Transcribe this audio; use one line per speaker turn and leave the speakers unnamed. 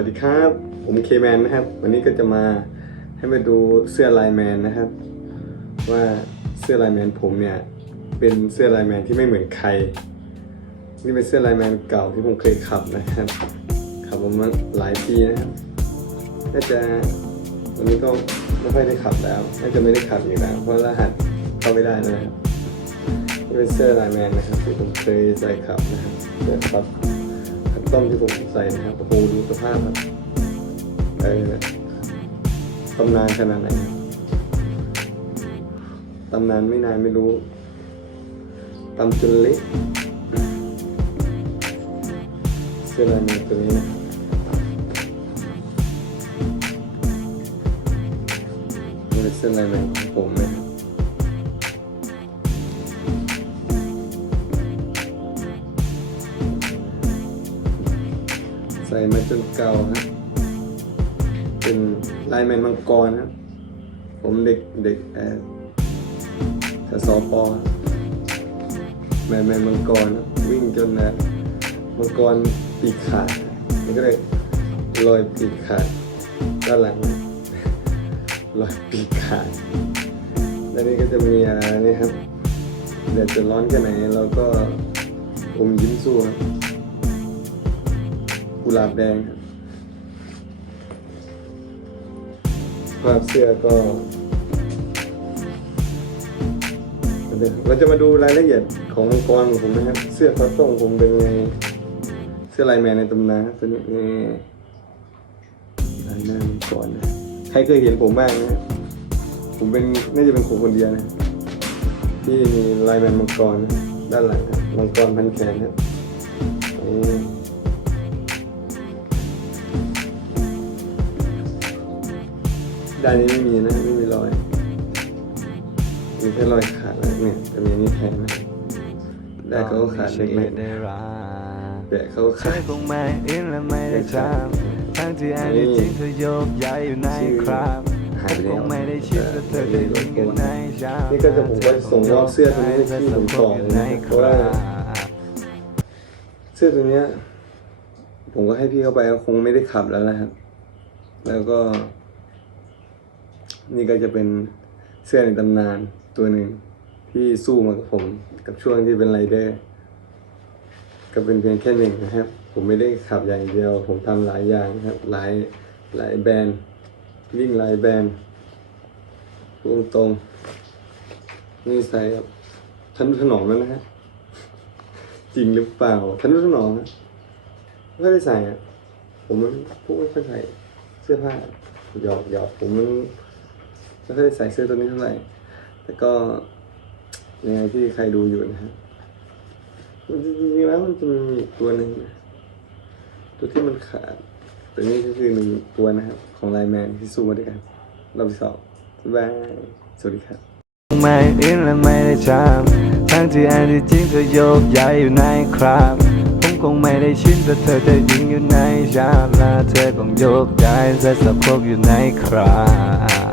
สวัสดีครับ ผมเคแมนนะครับ วันนี้ก็จะมาให้มาดูเสื้อลายแมนนะครับ ว่าเสื้อลายแมนผมเนี่ย เป็นเสื้อลายแมนที่ไม่เหมือนใคร นี่เป็นเสื้อลายแมนเก่าที่ผมเคยขับนะครับขับผมมาหลายปีนะครับน่าจะวันนี้ก็ไม่ค่อยได้ขับแล้วน่าจะไม่ได้ขับอีกแล้วเพราะรหัสเข้าไม่ได้นะครับนี่เป็นเสื้อลายแมนนะครับที่ผมเคยใส่ขับนะครับเสื้อขับขับ ต้มที่ผมใส่นะครับโอ้โหดูสภาพแบบเออตำนานขนาดไหนครับตำนานไม่นานไม่รู้ตำจนเละเสื้อลายแมนตัวนี้นะนี่เป็นเสื้อลายมนขอผมนะ ส่มาจนเก่าครับเป็นลายแมนมังกรครับ ผมเด็กเด็กเอ่อแถวสปแมนแมนมังกรวิ่งจนนะมังกรปีกขาดมันก็เลยลอยปีกขาดด้านหลังนะรอยปีกขาดแล้วนี่ก็จะมีอะไรนี่ครับแดดจะร้อนแค่ไหนเราก็อมยิ้มสู้ครับ กุหลาบแดงครับภาพเสื้อก็เดี๋ยวเราจะมาดูรายละเอียดของมังกรของผมนะครับ เสื้อคอตตงผมเป็นไง เสื้อลายแมนในตำนานครับตัวนี้นี่ลายแมนมังกรนะใครเคยเห็นผมบ้างนะผมเป็นน่าจะเป็นคนคนเดียวนะ ที่มีลายแมนมังกรนะด้านหลังมังกรพันแขนครับ ด้านนี้ไม่มีนะไม่มีรอย มีแค่รอยขาดแล้วเนี่ยแต่มีนนี้แทนนะได้เขาขาดเล็กๆแปะเขาขาด
คงไม่อินและไม่ได้จำทั้งที่อันที่จริงเธอโยกย้ายอยู่ในครับ
หายไปแล้ว
นี่ก็
จะผมว่าส่งมอบเสื้อตัวนี้ให้พี่ผมต่อเลยนะเพราะว่าเสื้อตัวเนี้ย ผมก็ให้พี่เข้าไปคงไม่ได้ขับแล้วนะครับ แล้วก็ นี่ก็จะเป็นเสื้อในตำนานตัวหนึ่งที่สู้มากับผมกับช่วงที่เป็นไรเดอร์ ก็เป็นเพียงแค่หนึ่งนะครับ ผมไม่ได้ขับอย่างเดียว ผมทำหลายอย่างนะครับ หลายหลายแบรนด์วิ่งหลายแบรนด์พูดตรงนี่ใส่แบบทันถนอมแล้วนะฮะจริงหรือเปล่าทันถนอมฮะไม่ได้ใส่อะผมมันพวกไม่ค่อยใส่เสื้อผ้าหยอกหยอกผมมัน ไม่ค่อยได้ใส่เสื้อตัวนี้เท่าไหร่ แต่ก็ยังไงที่ใครดูอยู่นะฮะจริงๆแล้วมันจะมีตัวหนึ่งตัวที่มันขาดตัวนี้ก็คือหนึ่งตัวนะครับ ของไลแมนที่สู้มาด้วยกันรอบที่สองบายสวัสดีครับ
ไม่อินและไม่ได้จำทั้งที่อันที่จริงเธอโยกย้ายอยู่ในครับผมคงไม่ได้ชินแต่เธอได้ยินอยู่ในชามและเธอคงโยกย้ายและสะโพกอยู่ในครับ